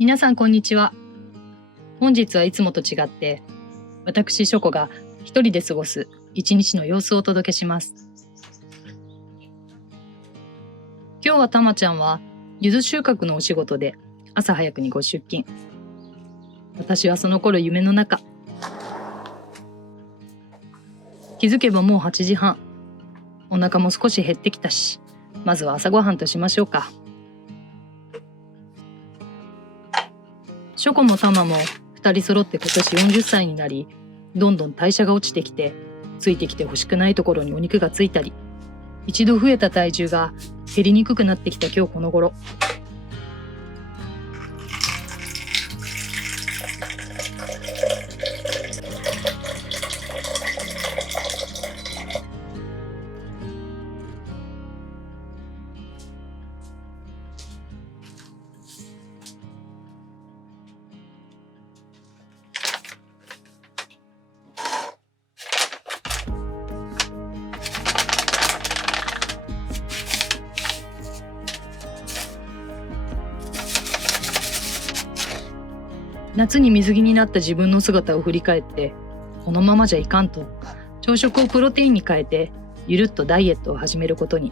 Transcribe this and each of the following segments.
皆さんこんにちは。本日はいつもと違って私ショコが一人で過ごす一日の様子をお届けします。今日はたまちゃんは柚子収穫のお仕事で朝早くにご出勤。私はその頃夢の中。気づけばもう8時半。お腹も少し減ってきたし、まずは朝ごはんとしましょうか。ショコもタマも2人揃って今年40歳になり、どんどん代謝が落ちてきて、ついてきてほしくないところにお肉がついたり、一度増えた体重が減りにくくなってきた今日この頃。夏に水着になった自分の姿を振り返って、このままじゃいかんと朝食をプロテインに変えてゆるっとダイエットを始めることに。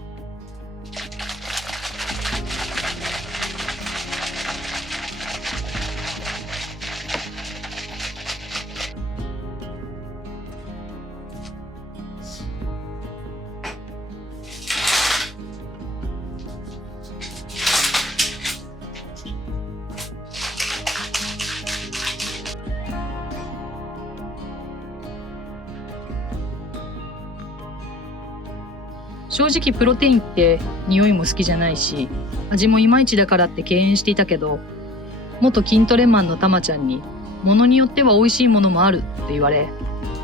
正直プロテインって匂いも好きじゃないし、味もいまいちだからって敬遠していたけど、元筋トレマンのたまちゃんにものによっては美味しいものもあると言われ、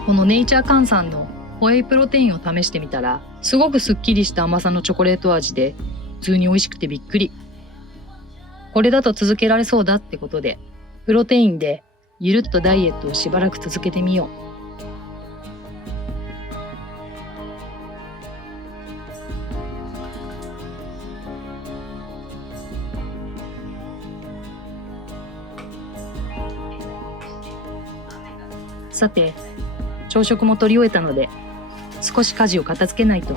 このネイチャー換算のホエイプロテインを試してみたら、すごくすっきりした甘さのチョコレート味で普通に美味しくてびっくり。これだと続けられそうだってことで、プロテインでゆるっとダイエットをしばらく続けてみよう。さて、朝食も取り終えたので、少し家事を片付けないと。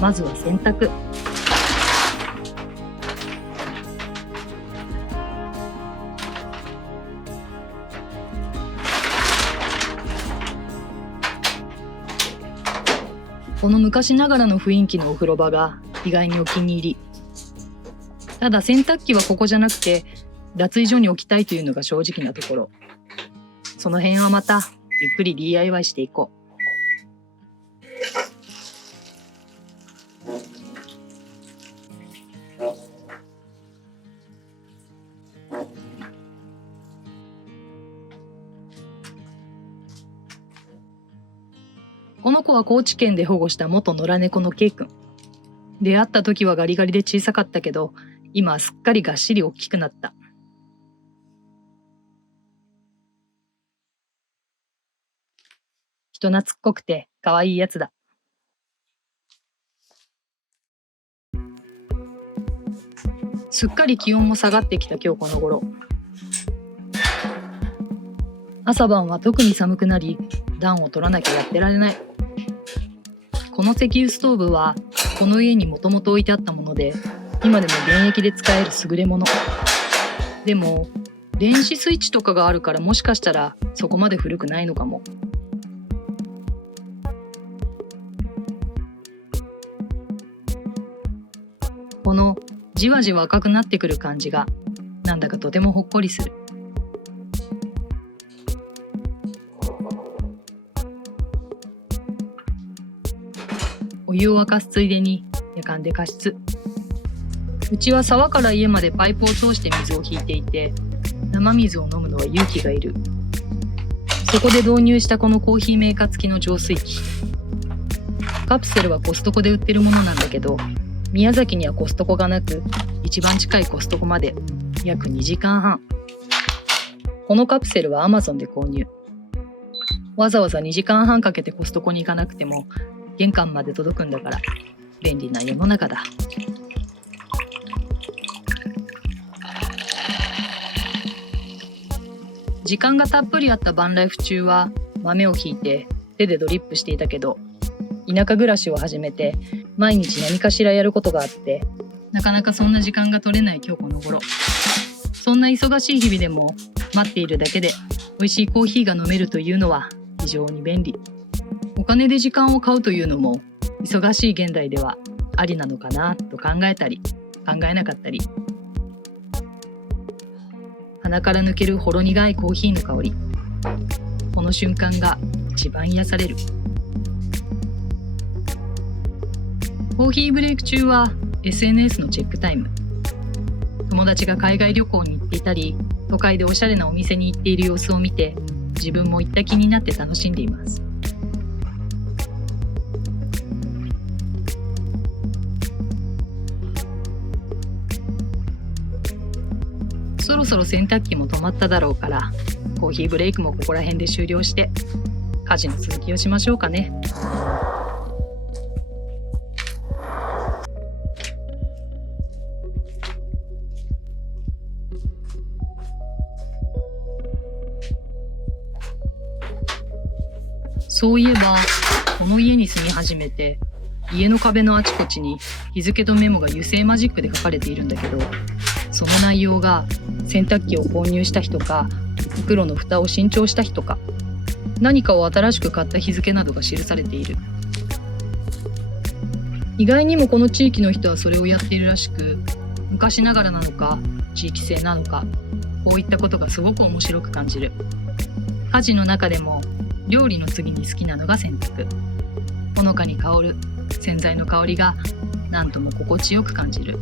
まずは洗濯。この昔ながらの雰囲気のお風呂場が意外にお気に入り。ただ洗濯機はここじゃなくて脱衣所に置きたいというのが正直なところ。その辺はまたゆっくり DIY していこう。この子は高知県で保護した元野良猫のケイくん。出会った時はガリガリで小さかったけど、今はすっかりがっしり大きくなった。人懐っこくて可愛いやつだ。すっかり気温も下がってきた今日この頃。朝晩は特に寒くなり、暖を取らなきゃやってられない。この石油ストーブはこの家にもともと置いてあったもので、今でも現役で使える優れもの。でも電子スイッチとかがあるから、もしかしたらそこまで古くないのかも。このじわじわ赤くなってくる感じがなんだかとてもほっこりする。お湯を沸かすついでに夜間で加湿。うちは沢から家までパイプを通して水を引いていて、生水を飲むのは勇気がいる。そこで導入したこのコーヒーメーカー付きの浄水器。カプセルはコストコで売ってるものなんだけど、宮崎にはコストコがなく、一番近いコストコまで約2時間半。このカプセルは Amazon で購入。わざわざ2時間半かけてコストコに行かなくても玄関まで届くんだから便利な世の中だ。時間がたっぷりあったバンライフ中は豆をひいて手でドリップしていたけど、田舎暮らしを始めて毎日何かしらやることがあってなかなかそんな時間が取れない今日この頃。そんな忙しい日々でも待っているだけで美味しいコーヒーが飲めるというのは非常に便利。お金で時間を買うというのも忙しい現代ではありなのかなと考えたり考えなかったり。鼻から抜けるほろ苦いコーヒーの香り、この瞬間が一番癒される。コーヒーブレイク中は SNS のチェックタイム。友達が海外旅行に行っていたり都会でおしゃれなお店に行っている様子を見て自分も行った気になって楽しんでいます。そろそろ洗濯機も止まっただろうからコーヒーブレイクもここら辺で終了して家事の続きをしましょうかね。そういえばこの家に住み始めて家の壁のあちこちに日付とメモが油性マジックで書かれているんだけど、その内容が洗濯機を購入した人か袋の蓋を新調した人か何かを新しく買った日付などが記されている。意外にもこの地域の人はそれをやっているらしく、昔ながらなのか地域性なのかこういったことがすごく面白く感じる。家事の中でも料理の次に好きなのが洗濯。ほのかに香る洗剤の香りが何とも心地よく感じる。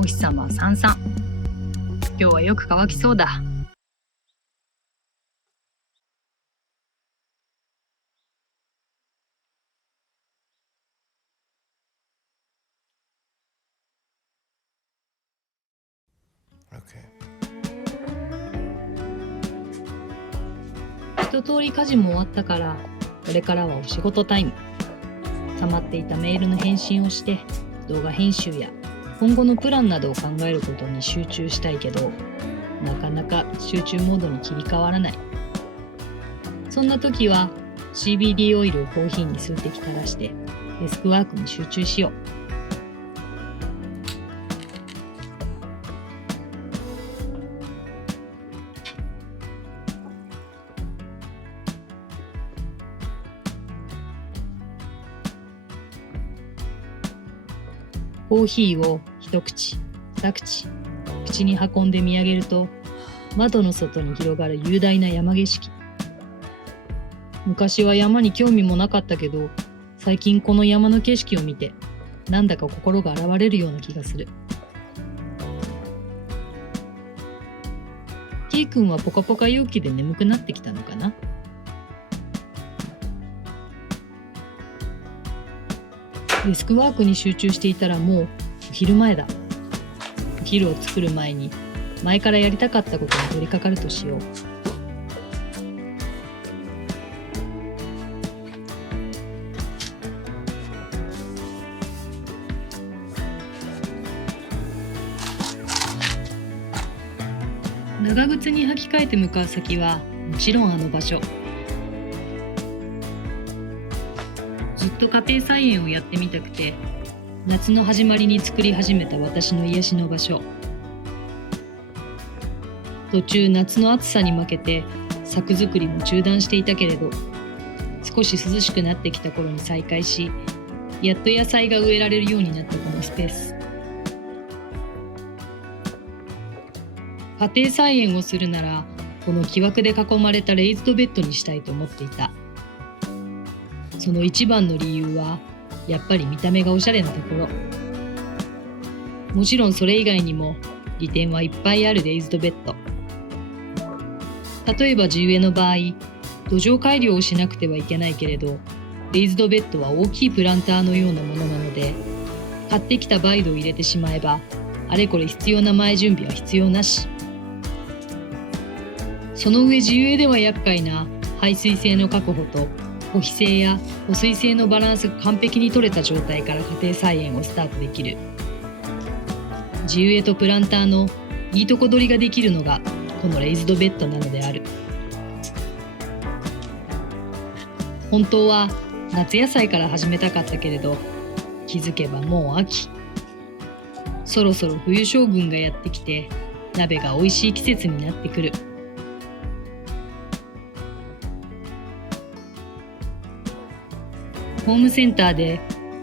お日様はさんさん。今日はよく乾きそうだ。一通り家事も終わったからこれからはお仕事タイム。溜まっていたメールの返信をして動画編集や今後のプランなどを考えることに集中したいけど、なかなか集中モードに切り替わらない。そんな時は CBD オイルをコーヒーに数滴垂らしてデスクワークに集中しよう。コーヒーを一口二口口に運んで見上げると窓の外に広がる雄大な山景色。昔は山に興味もなかったけど最近この山の景色を見てなんだか心が洗われるような気がする。K 君はポカポカ陽気で眠くなってきたのかな。デスクワークに集中していたらもうお昼前だ。お昼を作る前に前からやりたかったことに取り掛かるとしよう。長靴に履き替えて向かう先はもちろんあの場所。ずっと家庭菜園をやってみたくて夏の始まりに作り始めた私の癒しの場所。途中夏の暑さに負けて柵作りも中断していたけれど、少し涼しくなってきた頃に再開し、やっと野菜が植えられるようになったこのスペース。家庭菜園をするならこの木枠で囲まれたレイズドベッドにしたいと思っていた。その一番の理由はやっぱり見た目がおしゃれなところ。もちろんそれ以外にも利点はいっぱいあるレイズドベッド。例えば地植えの場合、土壌改良をしなくてはいけないけれど、レイズドベッドは大きいプランターのようなものなので、買ってきたバイドを入れてしまえばあれこれ必要な前準備は必要なし。その上自由では厄介な排水性の確保と保肥性や保水性のバランスが完璧に取れた状態から家庭菜園をスタートできる。地植えとプランターのいいとこ取りができるのがこのレイズドベッドなのである。本当は夏野菜から始めたかったけれど、気づけばもう秋。そろそろ冬将軍がやってきて、鍋が美味しい季節になってくる。ホームセンターで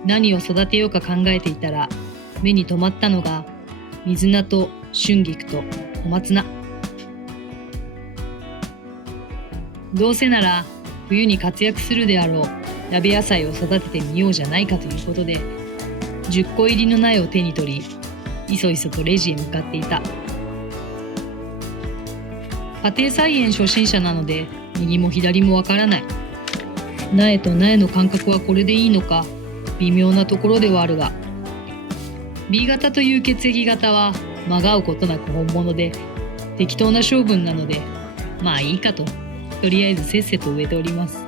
何を育てようか考えていたら、目に留まったのが水菜と春菊と小松菜。どうせなら冬に活躍するであろう鍋野菜を育ててみようじゃないかということで、10個入りの苗を手に取り、いそいそとレジへ向かっていた。家庭菜園初心者なので右も左もわからない。苗と苗の間隔はこれでいいのか微妙なところではあるが、 B 型という血液型は間が合うことなく本物で適当な性分なので、まあいいかととりあえずせっせと植えております。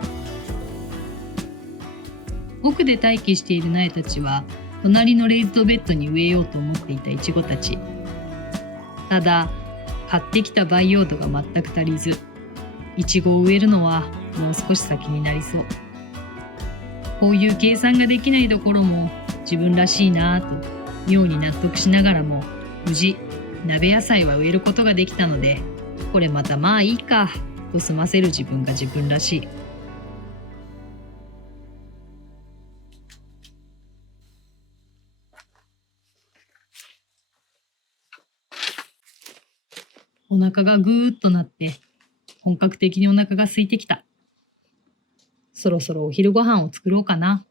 奥で待機している苗たちは隣のレイズドベッドに植えようと思っていたイチゴたち。ただ買ってきた培養土が全く足りず、イチゴを植えるのはもう少し先になりそう。こういう計算ができないところも自分らしいなぁと妙に納得しながらも、無事鍋野菜は植えることができたので、これまたまあいいかと済ませる自分が自分らしい。お腹がぐーっとなって本格的にお腹が空いてきた。そろそろお昼ご飯を作ろうかな。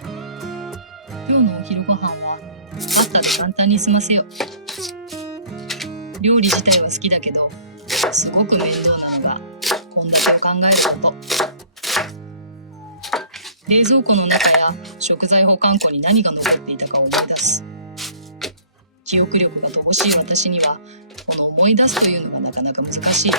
今日のお昼ご飯はパスタで簡単に済ませよう。料理自体は好きだけど、すごく面倒なのが献立を考えること。冷蔵庫の中や食材保管庫に何が残っていたかを思い出す。記憶力が乏しい私にはこの思い出すというのがなかなか難しい。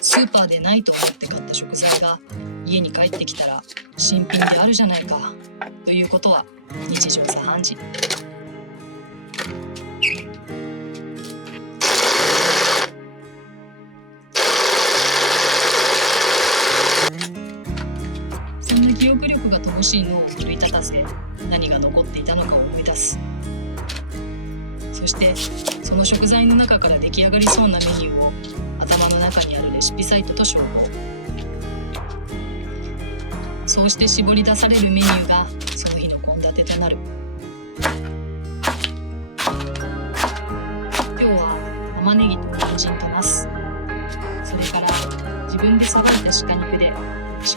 スーパーでないと思って買った食材が家に帰ってきたら新品であるじゃないかということは日常茶飯事。そんな記憶力が乏しい脳を奮い立たせ、何が残っていたのかを思い出す。そしてその食材の中から出来上がりそうなメニューを頭の中にあるレシピサイトと照合。そうして絞り出されるメニューがその日の献立となる。今日は玉ねぎと人参とナス、それから自分でさばいた鹿肉で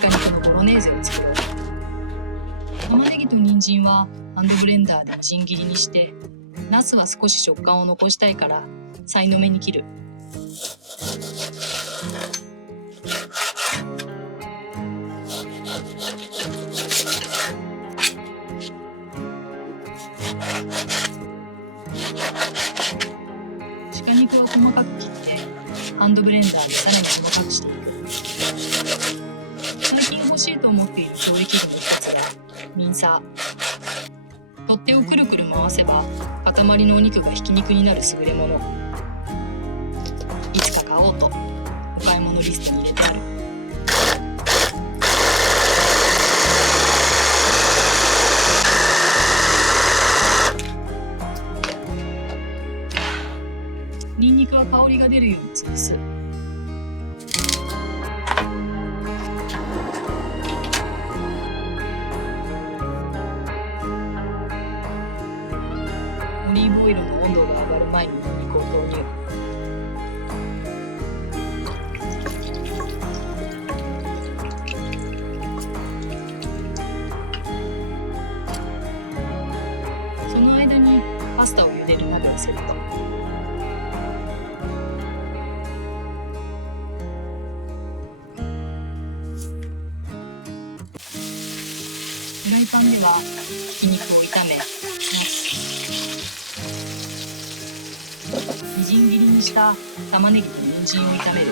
鹿肉のボロネーゼを作ろう。玉ねぎと人参はハンドブレンダーでみじん切りにして、ナスは少し食感を残したいからさいの目に切る。鹿肉を細かく切ってハンドブレンダーでさらに細かくしていく。最近欲しいと思っている調理器具の一つがミンサー。取っ手をくるくる回せば塊のお肉がひき肉になる優れもの。いつか買おうとお買い物リストに入れてある。ニンニクは香りが出るように潰す。オリーブオイルの温度が上がる前にニンニクを投入。その間にパスタを茹でる鍋をセット。フライパンではひき肉を炒め、ナス、した玉ねぎと人参を炒める。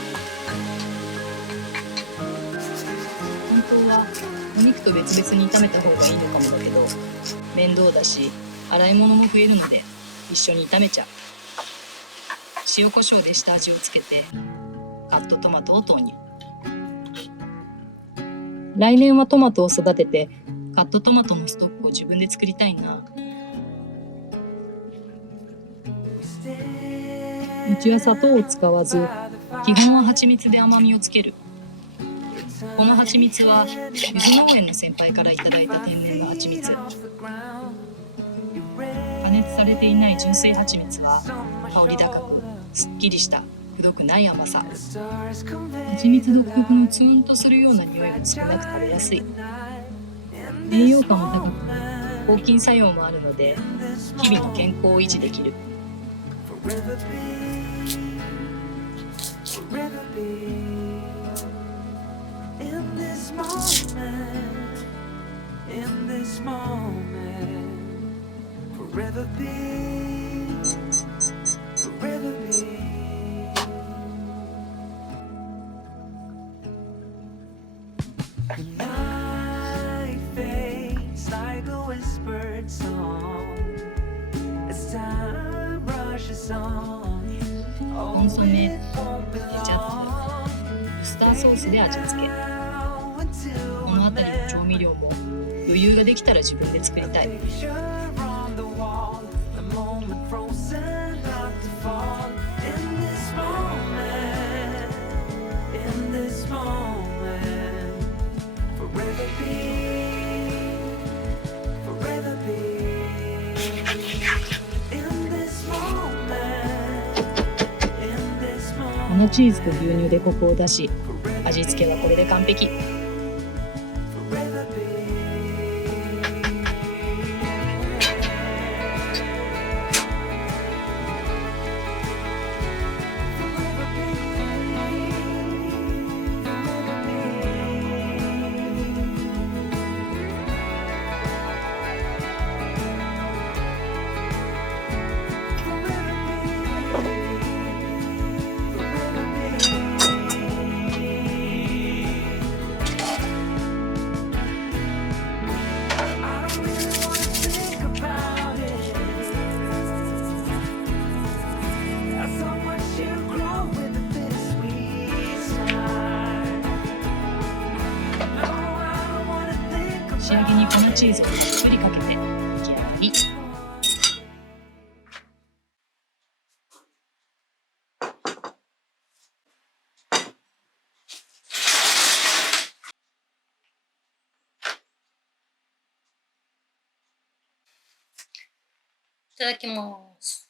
本当はお肉と別々に炒めた方がいいのかもだけど、面倒だし洗い物も増えるので一緒に炒めちゃう。塩コショウで下味をつけてカットトマトを投入。来年はトマトを育ててカットトマトのストックを自分で作りたいな。うちは砂糖を使わず、基本は蜂蜜で甘みをつける。この蜂蜜はゆず農園の先輩からいただいた天然の蜂蜜。加熱されていない純粋蜂蜜は香り高くすっきりしたくどくない甘さ。蜂蜜独特のツーンとするような匂いが少なく食べやすい。栄養価も高く抗菌作用もあるので日々の健康を維持できる。コンソメ、ケチャップ、ウスターソースで味付け。この辺りの調味料も余裕ができたら自分で作りたい。粉チーズと牛乳でコクを出し、味付けはこれで完璧。仕上げに粉チーズをたっぷりかけて出来上がり。いただきます。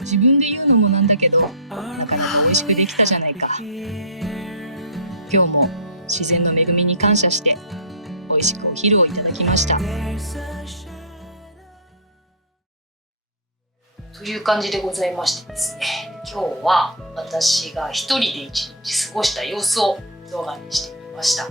自分で言うのもなんだけど、なかなか美味しくできたじゃないか。今日も自然の恵みに感謝して美味しくお昼をいただきました。という感じでございましてですね、今日は私が一人で一日過ごした様子を動画にしてみました。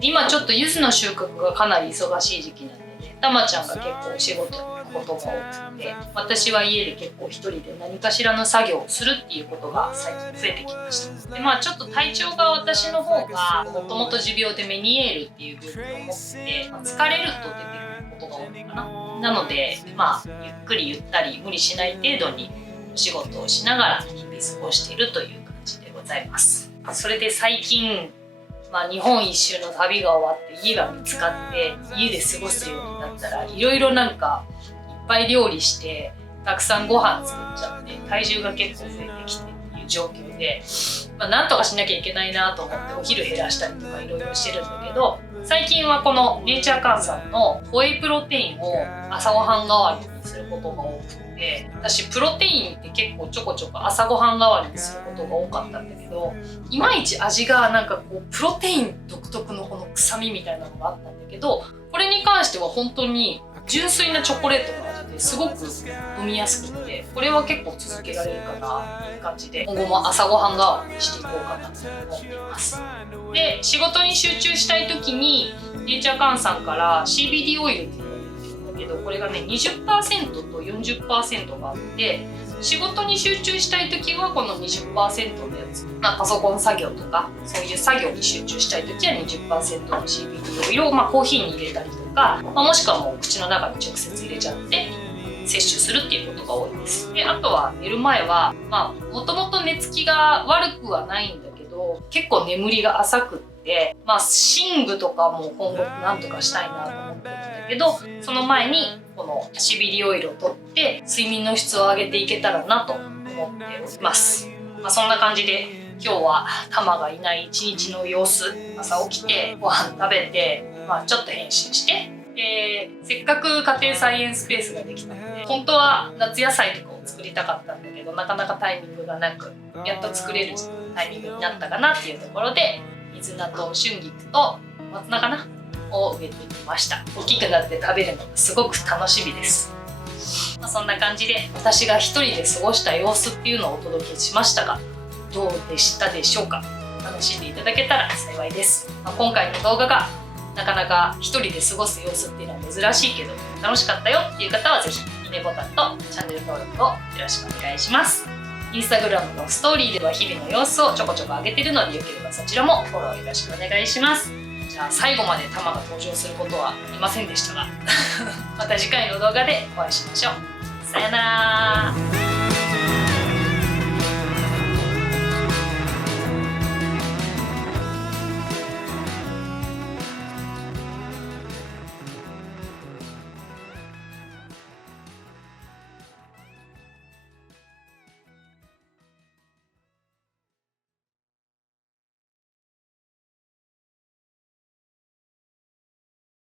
今ちょっと柚子の収穫がかなり忙しい時期なんでね、たまちゃんが結構お仕事に行くことが多くて、私は家で結構一人で何かしらの作業をするっていうことが最近増えてきました。でちょっと体調が私の方がもともと持病でメニエールっていう病気を持ってて、疲れると出てくることが多いのかな。なのでゆっくりゆったり無理しない程度にお仕事をしながら日々過ごしているという感じでございます。それで最近日本一周の旅が終わって家が見つかって家で過ごすようになったら、いろいろいっぱい料理してたくさんご飯作っちゃって体重が結構増えてきてっていいう状況で、なんとかしなきゃいけないなと思ってお昼減らしたりとかいろいろしてるんだけど、最近はこのネイチャーカンさんのホエイプロテインを朝ごはん代わりにすることが多くて、私プロテインって結構ちょこちょこ朝ごはん代わりにすることが多かったんだけど、いまいち味がなんかこうプロテイン独特のこの臭みみたいなのがあったんだけど、これに関しては本当に純粋なチョコレートの味ですごく飲みやすくて、これは結構続けられるかなっていう感じで、今後も朝ごはん代わりにしていこうかなと思っています。で、仕事に集中したい時にネイチャーカンさんから CBD オイルっていうのが出てるんだけど、これがね 20% と 40% があって、仕事に集中したい時はこの 20% のやつ、パソコン作業とかそういう作業に集中したい時は 20% の CBD オイルをコーヒーに入れたりとか、もしくはもう口の中に直接入れちゃって摂取するっていうことが多いです。で、あとは寝る前はもともと寝つきが悪くはないんだけど、結構眠りが浅くって、寝具とかも今後なんとかしたいなと思ってるんだけど、その前にこのCBDオイルを取って睡眠の質を上げていけたらなと思っております。そんな感じで今日はタマがいない一日の様子、朝起きてご飯食べて、ちょっと編集して、せっかく家庭菜園スペースができたので、本当は夏野菜とかを作りたかったんだけど、なかなかタイミングがなく、やっと作れるタイミングになったかなっていうところで、水菜と春菊と小松菜かなを植えてみました。大きくなって食べるのがすごく楽しみです。そんな感じで私が一人で過ごした様子っていうのをお届けしましたが、どうでしたでしょうか。楽しんでいただけたら幸いです。今回の動画がなかなか一人で過ごす様子っていうのは珍しいけど楽しかったよっていう方はぜひいいねボタンとチャンネル登録をよろしくお願いします。インスタグラムのストーリーでは日々の様子をちょこちょこ上げてるので、よければそちらもフォローよろしくお願いします。じゃあ最後までタマが登場することはありませんでしたがまた次回の動画でお会いしましょう。さよなら。